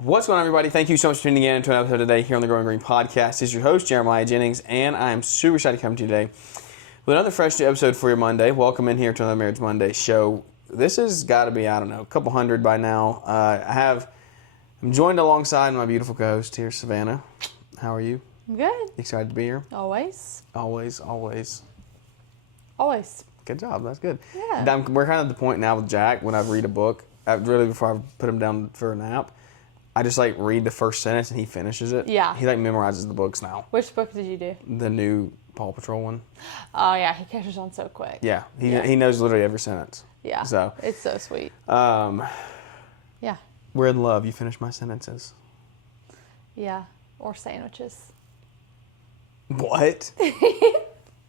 What's going on, everybody? Thank you so much for tuning in to an episode today here on the Growing Green Podcast. This is your host, Savannah Jennings, and I am super excited to come to you today with another fresh new episode for your Monday. Welcome in here to another Marriage Monday show. This has got to be, a couple hundred by now. I'm joined alongside my beautiful co-host here, Savannah. How are you? I'm good. Excited to be here? Always. Always. Good job. That's good. Yeah. We're kind of at the point now with Jack, when I read a book, before I put him down for a nap, I just read the first sentence and he finishes it. Yeah. He memorizes the books now. Which book did you do? The new Paw Patrol one. Oh yeah, he catches on so quick. Yeah. He knows literally every sentence. Yeah. So it's so sweet. Yeah. We're in love. You finish my sentences. Yeah. Or sandwiches. What?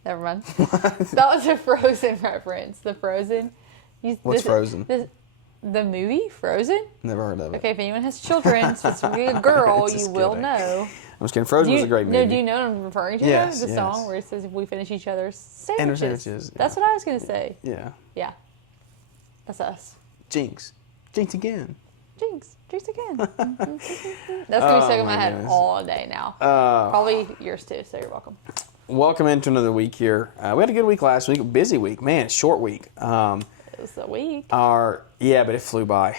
Never mind. That was a Frozen reference. The Frozen. What's Frozen? The movie Frozen? Never heard of it. Okay, if anyone has children, specifically a girl, you will know. I'm just kidding. Frozen was a great movie. No, do you know what I'm referring to? Yes, The song where it says if we finish each other's sandwiches. Yeah. That's what I was going to say. Yeah. Yeah. That's us. Jinx. Jinx again. Jinx again. That's going to be stuck in my head all day now. Probably yours too, so you're welcome. Welcome into another week here. We had a good week last week. A busy week. Man, short week. It was a week. But it flew by.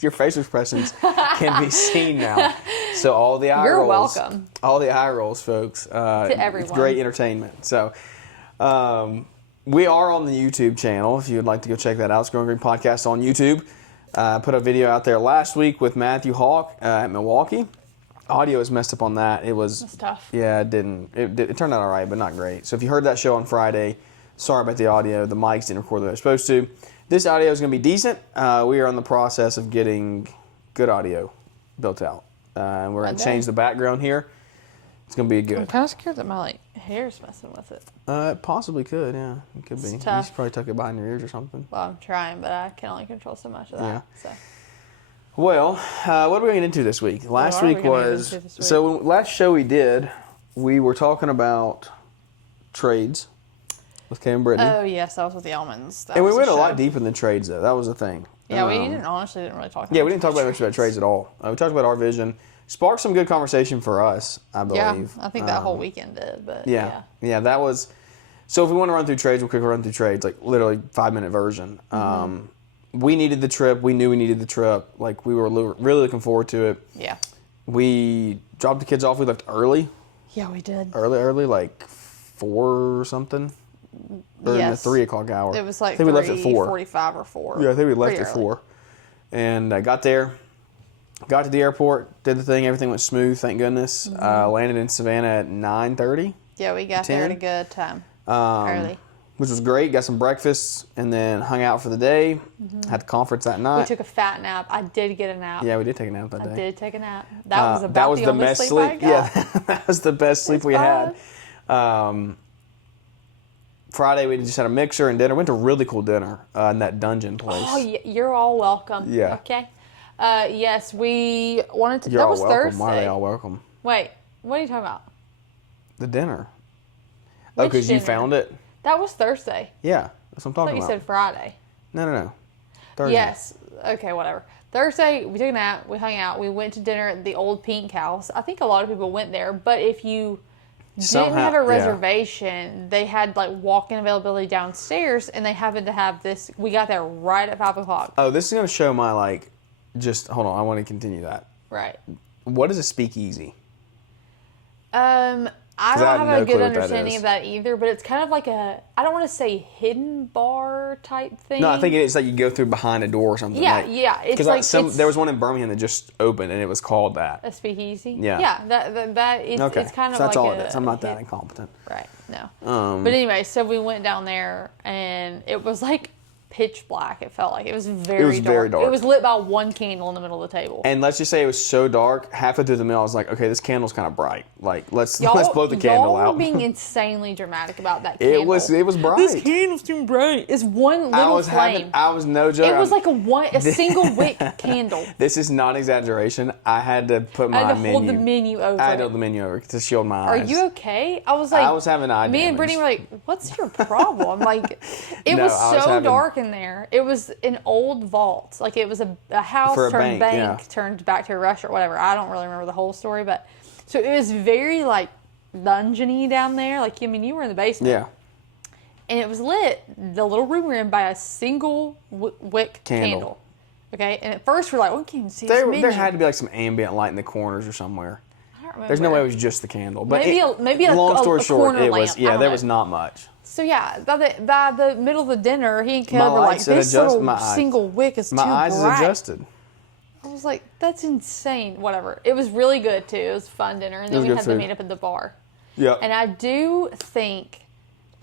Your facial expressions can be seen now. So all the eye You're rolls. You're welcome. All the eye rolls, folks. To everyone. It's great entertainment. So we are on the YouTube channel. If you would like to go check that out, it's Growing Green Podcast on YouTube. Put a video out there last week with Matthew Hawk at Milwaukee. Audio is messed up on that. That's tough. Yeah, it didn't. It turned out all right, but not great. So if you heard that show on Friday, sorry about the audio. The mics didn't record the way they're supposed to. This audio is going to be decent. We are in the process of getting good audio built out. And we're going to change the background here. It's going to be good. I'm kind of scared that my hair's messing with it. It possibly could, yeah. It could be. Tough. You should probably tuck it behind your ears or something. Well, I'm trying, but I can only control so much of that. Yeah. So. Well, what are we going to get into this week? Last week was... So last show we did, we were talking about trades with Kay and Brittany. Oh, yes, that was with the almonds. And we went a lot deeper than trades, though. That was the thing. Yeah, we didn't really talk about we didn't talk much about trades at all. We talked about our vision. Sparked some good conversation for us, I believe. Yeah, I think that whole weekend did, but yeah, that was... So if we want to run through trades, we'll quickly run through trades, literally 5-minute version. We needed the trip. We knew we needed the trip. We were really looking forward to it. Yeah. We dropped the kids off. We left early. Yeah, we did. Early, 4 or something. Or in the 3 o'clock hour. It was I think we left at 4. 45 or 4. Yeah, I think we left at 4. And I got there, got to the airport, did the thing. Everything went smooth, thank goodness. Landed in Savannah at 9:30. Yeah, we got there at a good time. Early. Which was great. Got some breakfast and then hung out for the day. Had the conference that night. We took a fat nap. I did get a nap. Yeah, we did take a nap that day. I did take a nap. That was about the only best sleep I got. Yeah, that was the best sleep we had. Friday we just had a mixer and dinner. Went to a really cool dinner in that dungeon place. Oh, you're all welcome. Yeah. Okay. Yes, we wanted to. You're that was all welcome. Thursday. Why are they all welcome? Wait, what are you talking about? The dinner. Because you found it? That was Thursday. Yeah, that's what I'm talking I thought about. you said Friday. No. Thursday. Yes. Okay, whatever. Thursday, we took a nap, we hung out, we went to dinner at the Old Pink House. I think a lot of people went there, but if you didn't have a reservation, they had walk-in availability downstairs, and they happened to have this. We got there right at 5 o'clock. Oh, this is going to show my, just, hold on, I want to continue that. Right. What is a speakeasy? I don't have a good understanding is. of that either, but it's kind of like I don't want to say hidden bar type thing. No, I think it's you go through behind a door or something. Yeah, It's because there was one in Birmingham that just opened, and it was called that. A speakeasy? Yeah. Yeah, it's kind of that's all it is. I'm not that incompetent. Right, no. But anyway, so we went down there, and it was pitch black. It felt like it was very dark. It was lit by one candle in the middle of the table. And let's just say it was so dark. Halfway through the meal, I was like, okay, this candle's kind of bright. Let's blow the candle out. Y'all were being insanely dramatic about that candle. It was bright. This candle's too bright. It's one little flame. I was no joke. It was a single wick candle. This is not exaggeration. I had to put my menu. Hold the menu over. I had to hold the menu over to shield my eyes. Are you okay? I was having eye damage. Me and Brittany were like, "What's your problem?" It was so dark in there. It was an old vault. Like, it was a house turned bank turned back to a restaurant, whatever. I don't really remember the whole story, but so it was very, like, dungeon-y down there. Like, I mean, you were in the basement. Yeah. And it was lit, the little room we're in, by a single wick candle. Okay? And at first we're like, we can't even see this menu. There had to be, like, some ambient light in the corners or somewhere. I don't remember. There's no way it was just the candle. But maybe a long story short, corner it was, lamp. there was not much. So, yeah, by the middle of the dinner, he and Caleb were like, this little single wick is too bright. My eyes adjusted. I was like, that's insane. Whatever. It was really good, too. It was a fun dinner. And then we had to meet up at the bar. Yeah. And I do think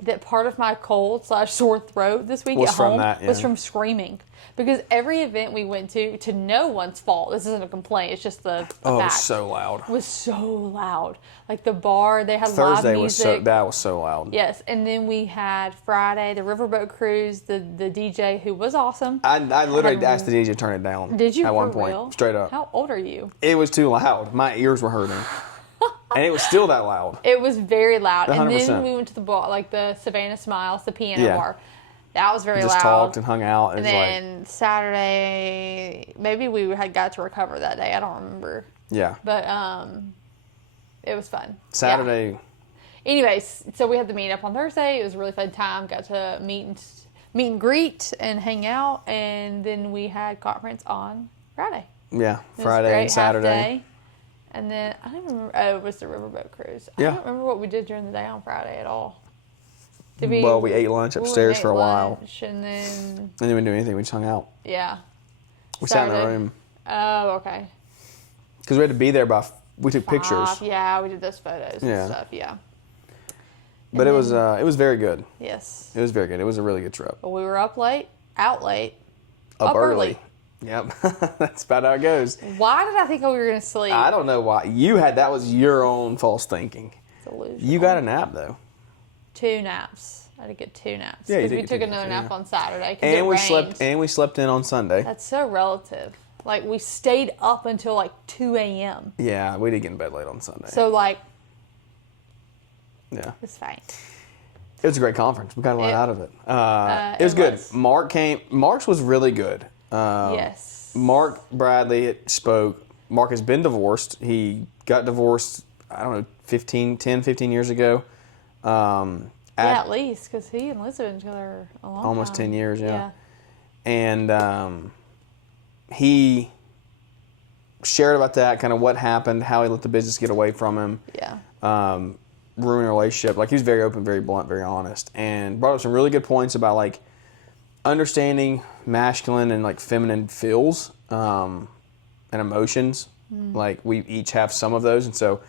that part of my cold / sore throat this week at home was from screaming. Because every event we went to no one's fault. This isn't a complaint. It's just the fact. It was so loud. It was so loud. Like the bar, they had Thursday live music. That was so loud. Yes, and then we had Friday, the riverboat cruise, the DJ who was awesome. I literally asked the DJ to turn it down. Did you? At one point, real? Straight up. How old are you? It was too loud. My ears were hurting. And it was still that loud. It was very loud. 100%. And then we went to the bar, like the Savannah Smiles, the piano bar. That was very loud. Just talked and hung out. And then Saturday, maybe we had got to recover that day. I don't remember. Yeah. But it was fun. Saturday. Yeah. Anyways, so we had the meet up on Thursday. It was a really fun time. Got to meet and greet and hang out. And then we had conference on Friday. Yeah, Friday and Saturday. Half day. And then, I don't remember, it was the riverboat cruise. I don't remember what we did during the day on Friday at all. We ate lunch upstairs for a while. And then we didn't do anything. We just hung out. Yeah. We sat in the room. Oh, okay. Because we had to be there we took pictures. Yeah, we did those photos and stuff, yeah. But it was very good. Yes. It was very good. It was a really good trip. But we were up late, out late, up early. Yep. That's about how it goes. Why did I think we were going to sleep? I don't know why. That was your own false thinking. Delusional. You got a nap, though. 2 naps. I did get 2 naps. Yeah, you did. We took another nap on Saturday. And we slept in on Sunday. That's so relative. Like, we stayed up until like 2 a.m. Yeah, we did get in bed late on Sunday. So, like, yeah, it's fine. It was a great conference. We got a lot out of it. It was good. Mark came. Mark's was really good. Yes. Mark Bradley spoke. Mark has been divorced. He got divorced, I don't know, 15 years ago. At least, because he and Liz have been together a long time. Almost 10 years, yeah. And he shared about that, kind of what happened, how he let the business get away from him. Yeah. Ruin a relationship. Like, he was very open, very blunt, very honest, and brought up some really good points about, like, understanding masculine and, like, feminine feels and emotions. Like, we each have some of those, and so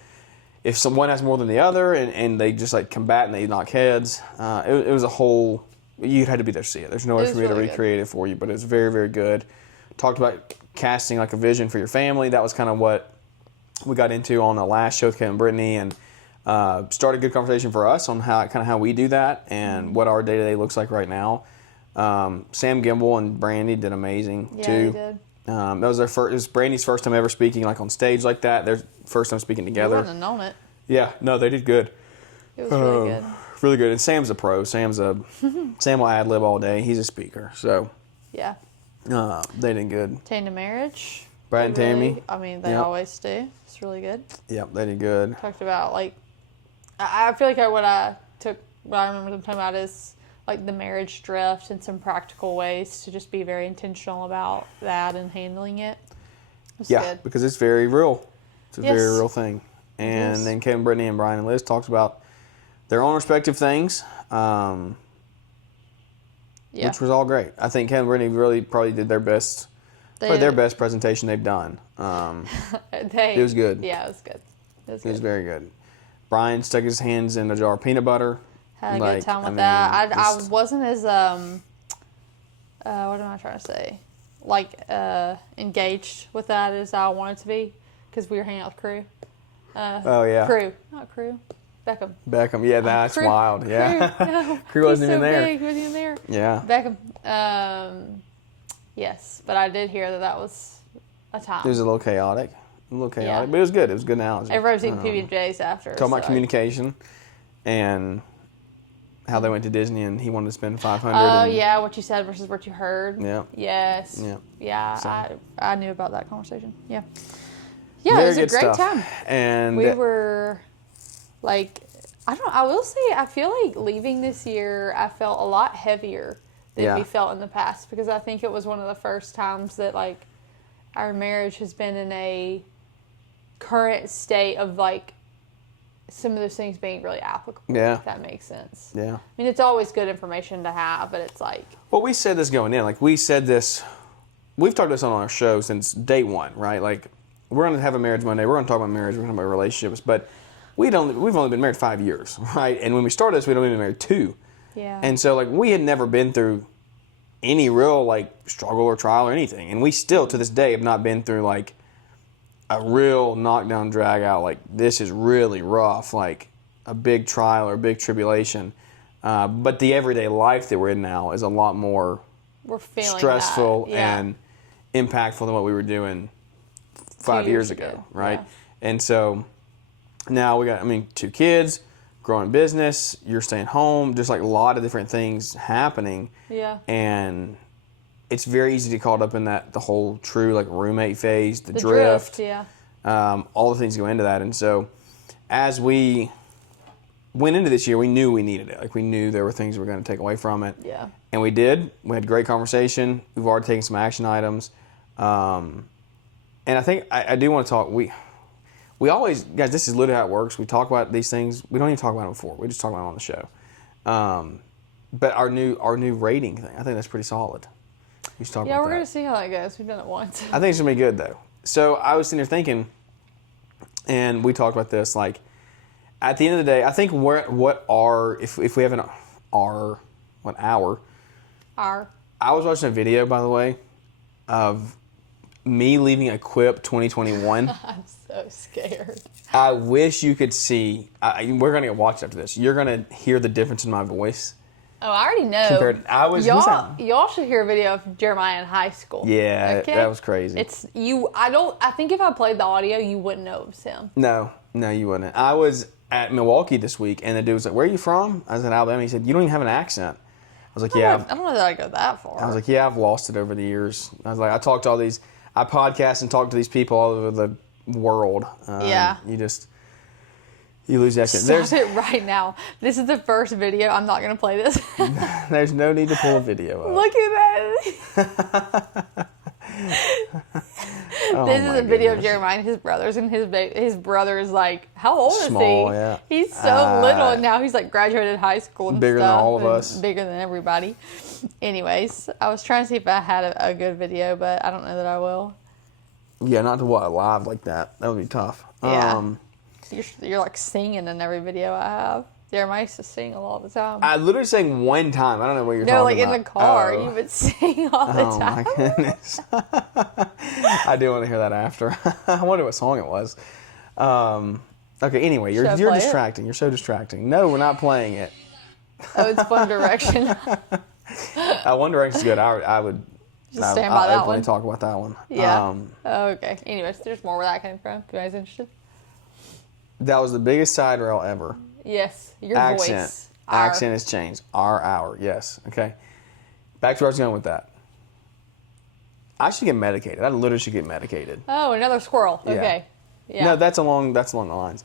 if someone has more than the other and they just, like, combat and they knock heads, it was a whole... You had to be there to see it. There's no way for me to recreate it for you, but it was very, very good. Talked about casting, like, a vision for your family. That was kind of what we got into on the last show with Kevin and Brittany, and started a good conversation for us on how we do that and what our day-to-day looks like right now. Sam Gimbel and Brandy did amazing, too. Yeah, they did. That was it was Brandy's first time ever speaking, like, on stage like that. Their first time speaking together. You wouldn't have known it. Yeah, no, they did good. It was really good. Really good. And Sam's a pro. Sam will ad-lib all day. He's a speaker, so. Yeah. They did good. Tandem Marriage. Brad and Tammy. I mean, they always do. It's really good. Yep, they did good. Talked about, like, I feel like what I remember them talking about is, like, the marriage drift and some practical ways to just be very intentional about that and handling it. It's good. Because it's very real. It's a very real thing. And then Kevin, Brittany, and Brian and Liz talked about their own respective things, which was all great. I think Kevin and Brittany really probably did their best, their best presentation they've done. It was good. Yeah, it was good. It was very good. Brian stuck his hands in a jar of peanut butter. Had a good time with that. I wasn't as, what am I trying to say? Like, engaged with that as I wanted to be, because we were hanging out with Crew. Crew. Not Crew. Beckham. Yeah, that's Crew, wild. Yeah. Crew, no, Crew wasn't even there. Big, wasn't even there. Yeah. Beckham. Yes, but I did hear that was a time. It was a little chaotic. But it was good. It was a good analogy. Everybody was eating PB&J's after. Talking about communication and how they went to Disney and he wanted to spend $500. Oh, yeah, what you said versus what you heard. Yeah. Yes. Yeah. Yeah, So. I knew about that conversation. Yeah. Yeah, it was a great stuff. time. And we were, like, I will say, I feel like leaving this year, I felt a lot heavier than we felt in the past, because I think it was one of the first times that, like, our marriage has been in a current state of, like, some of those things being really applicable. Yeah. If that makes sense. Yeah. I mean, it's always good information to have, but it's like... Well, we said this going in. Like, we said this... We've talked this on our show since day one, right? Like, we're going to have a Marriage Monday. We're going to talk about marriage. We're going to talk about relationships. But we've only been married 5 years, right? And when we started this, we'd only been married 2. Yeah. And so, like, we had never been through any real, like, struggle or trial or anything. And we still, to this day, have not been through, like, a real knockdown, drag out. Like, this is really rough. Like, a big trial or a big tribulation. But the everyday life that we're in now is a lot more stressful and impactful than what we were doing 5 years ago, right? Yeah. And so now we got, 2 kids, growing business, you're staying home, just like a lot of different things happening. Yeah. And it's very easy to get caught up in that, the whole true like roommate phase, the drift. Yeah. All the things go into that. And so as we went into this year, we knew we needed it. Like, we knew there were things we were going to take away from it. Yeah. And we did. We had a great conversation. We've already taken some action items. And I think I do want to talk. We always, guys, this is literally how it works. We talk about these things. We don't even talk about them before. We just talk about them on the show. But our new rating thing, I think that's pretty solid. We should talk about that. Yeah, we're going to see how that goes. We've done it once. I think it's going to be good, though. So I was sitting there thinking, and we talked about this, like, at the end of the day, I think if we have an hour. I was watching a video, by the way, of me leaving a Quip 2021. I'm so scared. I wish you could see. We're going to get watched after this. You're going to hear the difference in my voice. Oh, I already know. Y'all should hear a video of Jeremiah in high school. Yeah, okay? That was crazy. I think if I played the audio, you wouldn't know it was him. No, you wouldn't. I was at Milwaukee this week, and the dude was like, "Where are you from?" I was in Alabama. He said, "You don't even have an accent." I was like, "Yeah." I don't know that I go that far. I was like, "Yeah, I've lost it over the years." I was like, "I talked to all these. I podcast and talk to these people all over the world." Yeah. You lose the accent. Stop it right now. This is the first video. I'm not going to play this. There's no need to pull a video up. Look at that. This is a video of Jeremiah and his brothers, and his brother is like, how old is he? Yeah. He's so little, and now he's like graduated high school and bigger stuff. Than all of us. Bigger than everybody. Anyways, I was trying to see if I had a good video, but I don't know that I will. Yeah, not to watch live like that. That would be tough. Yeah. You're like singing in every video I have. Jeremiah used to sing all the time. I literally sang one time. I don't know what you're talking about. No, like in the car. You would sing all the time. Oh, my goodness. I do want to hear that after. I wonder what song it was. Okay, anyway, you're distracting. You're so distracting. No, we're not playing it. Oh, it's One Direction. One Direction's good. I would just stand by that one. Talk about that one. Yeah. Okay. Anyways, there's more where that came from. If you guys interested. That was the biggest side rail ever. Yes, your voice. Accent has changed. Our. Yes. Okay. Back to where I was going with that. I should get medicated. I literally should get medicated. Oh, another squirrel. Okay. Yeah. No, that's along the lines.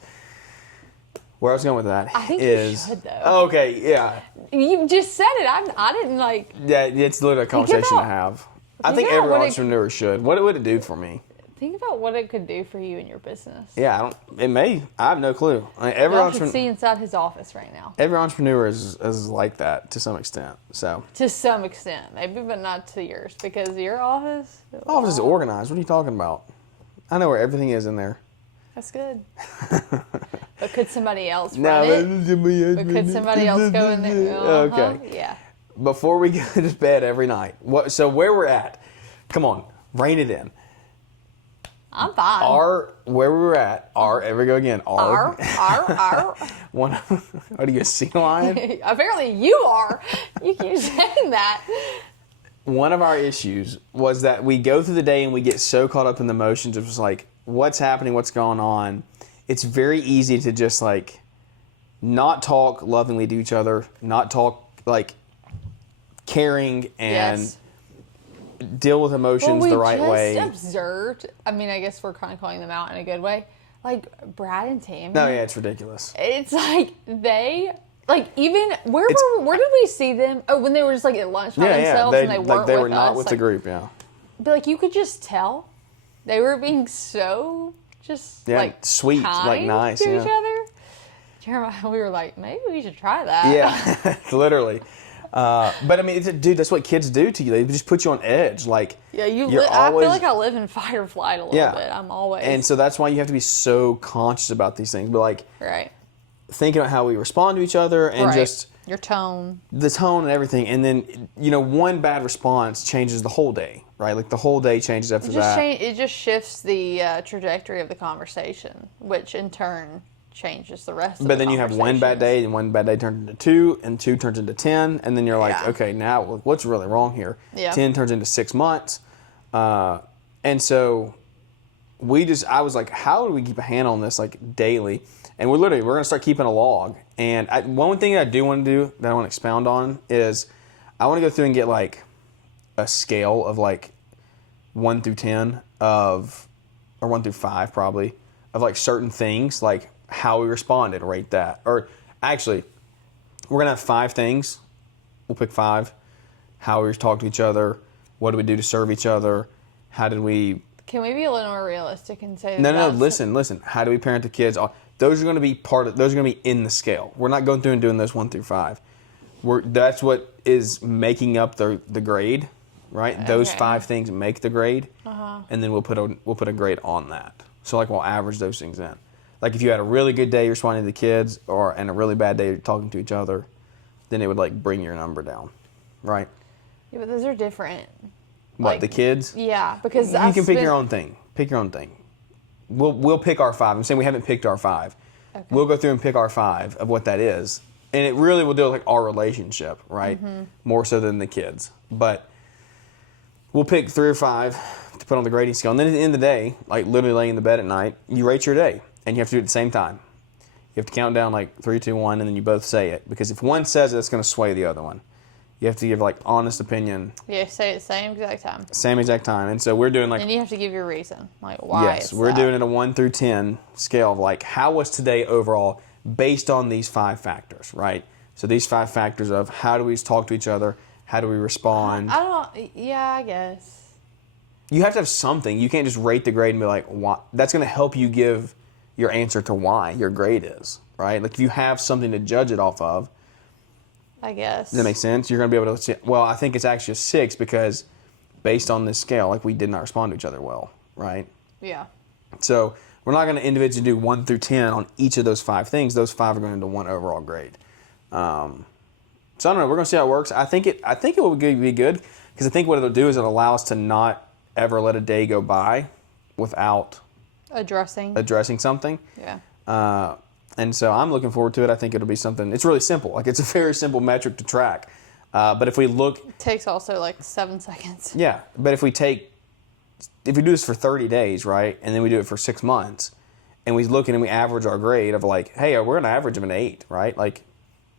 Where I was going with that I think you should, though. Oh, okay, yeah. You just said it. I didn't like. Yeah, it's literally a conversation to have. I think every entrepreneur should. What would it do for me? Think about what it could do for you and your business. Yeah, I have no clue. Y'all should see inside his office right now. Every entrepreneur is like that to some extent. So to some extent, maybe, but not to yours, because your office. Office is organized. What are you talking about? I know where everything is in there. That's good. But could somebody else run it? But could somebody else go in there? Okay. Yeah. Before we go to bed every night, so where we're at? Come on, rein it in. I'm fine. Where we were at, here we go again. What are you, a sea lion? Apparently you are. You keep saying that. One of our issues was that we go through the day and we get so caught up in the motions of just like, what's happening, what's going on. It's very easy to just like not talk lovingly to each other, not talk like caring and deal with emotions the right way. We just observed. I mean, I guess we're kind of calling them out in a good way. Like Brad and Tammy. No, yeah, it's ridiculous. It's like they. Like, even, where did we see them? Oh, when they were just, like, at lunch by themselves and they weren't they with were not us. with the group, yeah. But, like, you could just tell they were being so like, sweet, kind like, nice, to each other. Jeremiah, we were like, maybe we should try that. Yeah, literally. But, I mean, dude, that's what kids do to you. They just put you on edge. Like, yeah, I feel like I live in fight or flight a little bit. I'm always. And so that's why you have to be so conscious about these things. But, like, right. Thinking about how we respond to each other and just your tone, the tone and everything, and then one bad response changes the whole day, right? Like the whole day changes after that. It just shifts the trajectory of the conversation, which in turn changes the rest. But then you have one bad day, and one bad day turns into 2, and 2 turns into 10, and then you're like, okay, now what's really wrong here? Yeah. 10 turns into 6 months, and so I was like, how do we keep a handle on this like daily? And we're going to start keeping a log. And one thing I do want to do that I want to expound on is I want to go through and get like a scale of like 1 through 10 or 1 through 5 probably, of like certain things, like how we responded, rate that. Or actually, we're going to have 5 things. We'll pick 5. How we talk to each other. What do we do to serve each other? How did we... Can we be a little more realistic and say No, listen. How do we parent the kids? Those are going to be those are going to be in the scale. We're not going through and doing those 1 through 5. That's what is making up the grade, right? Okay. Those 5 things make the grade, and then we'll put a grade on that. So like we'll average those things in. Like if you had a really good day responding to the kids, and a really bad day talking to each other, then it would like bring your number down, right? Yeah, but those are different. What, the kids? Yeah, because you can pick your own thing. Pick your own thing. We'll pick our 5. I'm saying we haven't picked our 5. Okay. We'll go through and pick our 5 of what that is. And it really will deal with like our relationship, right? Mm-hmm. More so than the kids. But we'll pick 3 or 5 to put on the grading scale. And then at the end of the day, like literally laying in the bed at night, you rate your day. And you have to do it at the same time. You have to count down like 3, 2, 1, and then you both say it. Because if one says it, it's going to sway the other one. You have to give like honest opinion. Yeah, say it same exact time. Same exact time. And so we're doing like... And you have to give your reason, like why. Yes, we're doing it a 1 through 10 scale of like how was today overall based on these 5 factors, right? So these 5 factors of how do we talk to each other, how do we respond. I guess. You have to have something. You can't just rate the grade and be like, why? That's going to help you give your answer to why your grade is, right? Like if you have something to judge it off of, I guess. Does that make sense? You're going to be able to say, well, I think it's actually a 6 because based on this scale, like we did not respond to each other well, right? Yeah. So we're not going to individually do 1 through 10 on each of those 5 things. Those 5 are going into one overall grade. So I don't know. We're going to see how it works. I think it will be good because I think what it'll do is it'll allow us to not ever let a day go by without addressing something. Yeah. And so I'm looking forward to it. I think it'll be something. It's really simple. Like it's a very simple metric to track. But if we look, it takes also like 7 seconds. Yeah, but if we do this for 30 days, right, and then we do it for 6 months, and we look and we average our grade of like, hey, we're gonna average of an 8, right? Like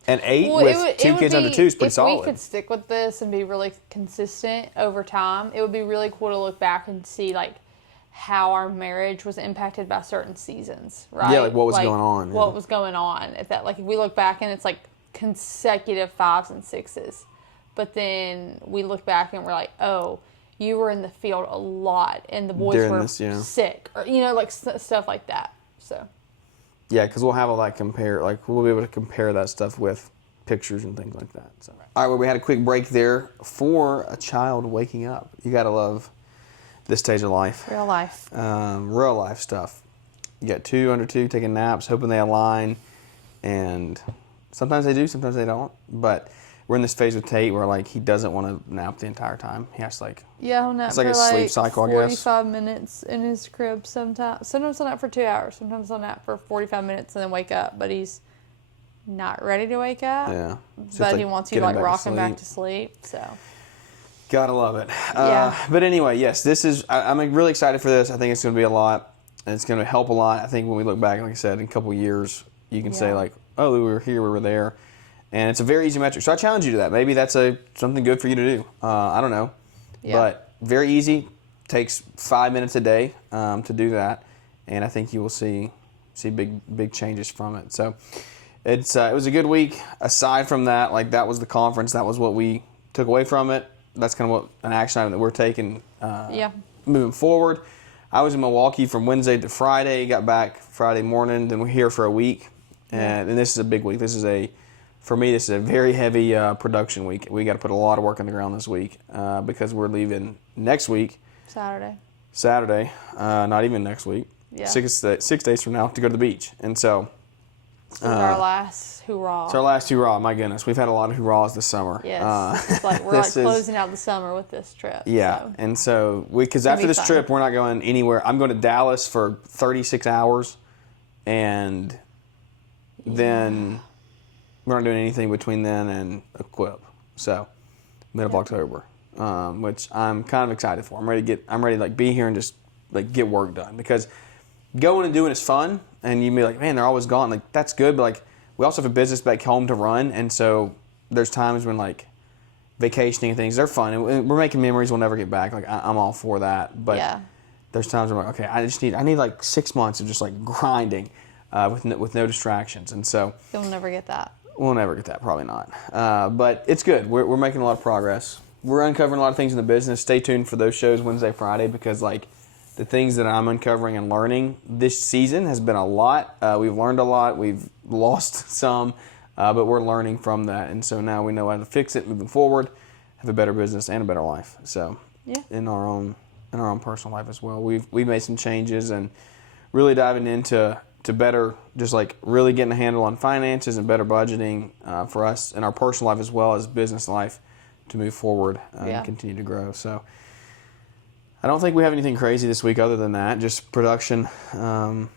an 8 with 2 kids under 2 is pretty solid. If we could stick with this and be really consistent over time, it would be really cool to look back and see like how our marriage was impacted by certain seasons, right? Yeah, like what was going on. What was going on. If we look back and it's like consecutive 5s and 6s, but then we look back and we're like, oh, you were in the field a lot and the boys were sick, or like stuff like that. So. Yeah, because we'll have we'll be able to compare that stuff with pictures and things like that. So. All right, well, we had a quick break there for a child waking up. You gotta love this stage of life. Real life. Real life stuff. You got 2 under 2 taking naps, hoping they align, and sometimes they do, sometimes they don't. But we're in this phase with Tate where like he doesn't want to nap the entire time. He has to he'll nap it's like for a sleep cycle, 45 minutes in his crib sometimes. Sometimes he'll nap for 2 hours. Sometimes he'll nap for 45 minutes and then wake up. But he's not ready to wake up. Yeah. But he wants you to rock him back to sleep. So. Gotta love it. Yeah. But anyway, yes, I'm really excited for this. I think it's going to be a lot. And it's going to help a lot. I think when we look back, like I said, in a couple of years, you can say like, oh, we were here, we were there. And it's a very easy metric. So I challenge you to that. Maybe that's something good for you to do. I don't know. Yeah. But very easy. Takes 5 minutes a day to do that. And I think you will see big changes from it. So it was a good week. Aside from that, like that was the conference. That was what we took away from it. That's kind of an action item that we're taking moving forward. I was in Milwaukee from Wednesday to Friday. Got back Friday morning. Then we're here for a week. And this is a big week. For me, this is a very heavy production week. We got to put a lot of work on the ground this week because we're leaving next week. Saturday. Not even next week. Yeah. 6 days from now to go to the beach. And so... This is our last hoorah. It's our last hoorah. My goodness. We've had a lot of hoorahs this summer. Yes. It's like we're closing out the summer with this trip. Yeah. So. And so, because after this trip, we're not going anywhere. I'm going to Dallas for 36 hours. And then... We're not doing anything between then and Equip, so mid of October, which I'm kind of excited for. I'm ready to like be here and just like get work done because going and doing is fun, and you be like, man, they're always gone. Like that's good, but like we also have a business back home to run, and so there's times when like vacationing and things, they're fun, and we're making memories we'll never get back. Like I'm all for that, but there's times where I'm like, okay, I need like 6 months of just like grinding with no distractions, and so you'll never get that. We'll never get that, probably not. But it's good. We're making a lot of progress. We're uncovering a lot of things in the business. Stay tuned for those shows Wednesday, Friday, because like the things that I'm uncovering and learning this season has been a lot. We've learned a lot. We've lost some, but we're learning from that. And so now we know how to fix it moving forward, have a better business and a better life. So in our own personal life as well, we've made some changes and really diving into better, just like really getting a handle on finances and better budgeting for us in our personal life as well as business life to move forward and continue to grow. So I don't think we have anything crazy this week other than that. Just production. Lots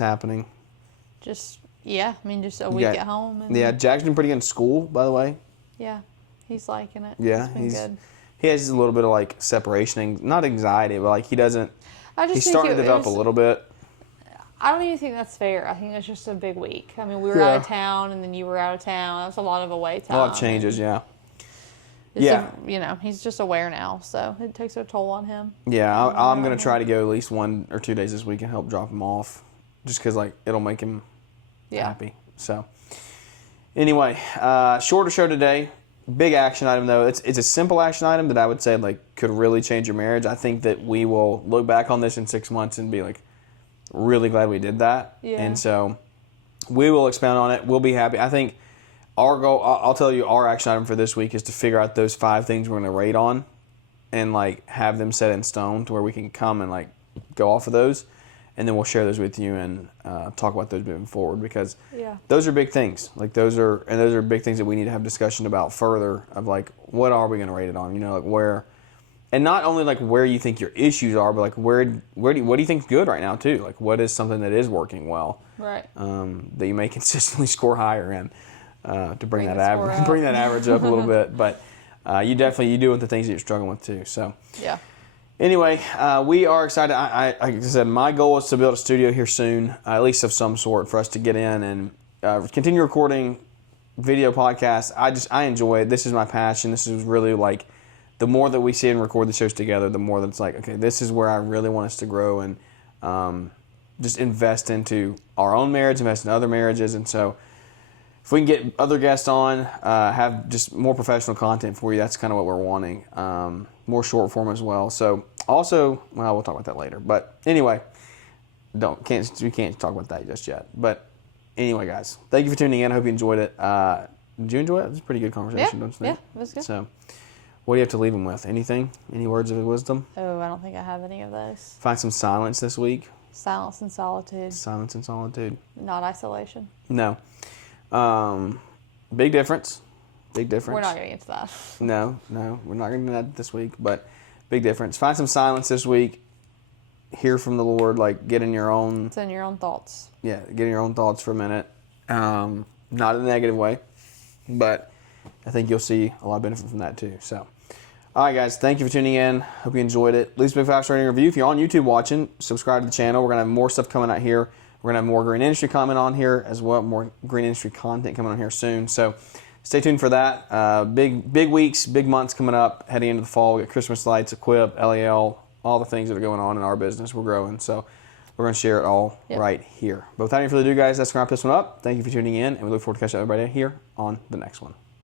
happening. Just a week at home. And Jack's been pretty good in school, by the way. Yeah, he's liking it. Yeah, he's good. He has a little bit of like separation, not anxiety, but like he doesn't. He's starting to develop a little bit. I don't even think that's fair. I think it's just a big week. I mean, we were out of town, and then you were out of town. That was a lot of away time. A lot of changes, He's just aware now, so it takes a toll on him. Yeah, I'm going to try to go at least 1 or 2 days this week and help drop him off, just because like it'll make him happy. So anyway, shorter show today. Big action item though. It's a simple action item that I would say like could really change your marriage. I think that we will look back on this in 6 months and be like, really glad we did that. Yeah. And so we will expound on it. We'll be happy. I think our goal, I'll tell you, our action item for this week is to figure out those 5 things we're going to rate on and like have them set in stone to where we can come and like go off of those. And then we'll share those with you and talk about those moving forward because those are big things. Like those are big things that we need to have discussion about further of like, what are we going to rate it on? You know, like where. And not only like where you think your issues are, but like what do you think is good right now too? Like what is something that is working well, right? That you may consistently score higher in to bring that average up a little bit. But you do with the things that you're struggling with too. So Anyway, we are excited. Like I said, my goal is to build a studio here soon, at least of some sort, for us to get in and continue recording video podcasts. I enjoy it. This is my passion. This is really like. The more that we see and record the shows together, the more that it's like, okay, this is where I really want us to grow and just invest into our own marriage, invest in other marriages. And so if we can get other guests on, have just more professional content for you, that's kind of what we're wanting. More short form as well. So also, well, we'll talk about that later. But anyway, we can't talk about that just yet. But anyway, guys, thank you for tuning in. I hope you enjoyed it. Did you enjoy it? It was a pretty good conversation, don't you think? Yeah, it was good. So, what do you have to leave them with? Anything? Any words of wisdom? Oh, I don't think I have any of those. Find some silence this week. Silence and solitude. Silence and solitude. Not isolation. No. Big difference. Big difference. We're not getting into that. No, we're not going to do that this week, but big difference. Find some silence this week. Hear from the Lord, like get in your own... It's in your own thoughts. Yeah, get in your own thoughts for a minute. Not in a negative way, but I think you'll see a lot of benefit from that too. So, all right, guys, thank you for tuning in. Hope you enjoyed it. Leave us a big 5-star rating review. If you're on YouTube watching, subscribe to the channel. We're going to have more stuff coming out here We're going to have more green industry comment on here as well, more green industry content coming on here soon. So stay tuned for that. Big weeks, big months coming up, heading into the fall. We got Christmas lights, Equip, LEL, all the things that are going on in our business. We're growing. So we're going to share it all right here. But without any further ado, guys, that's going to wrap this one up. Thank you for tuning in, and we look forward to catching everybody here on the next one.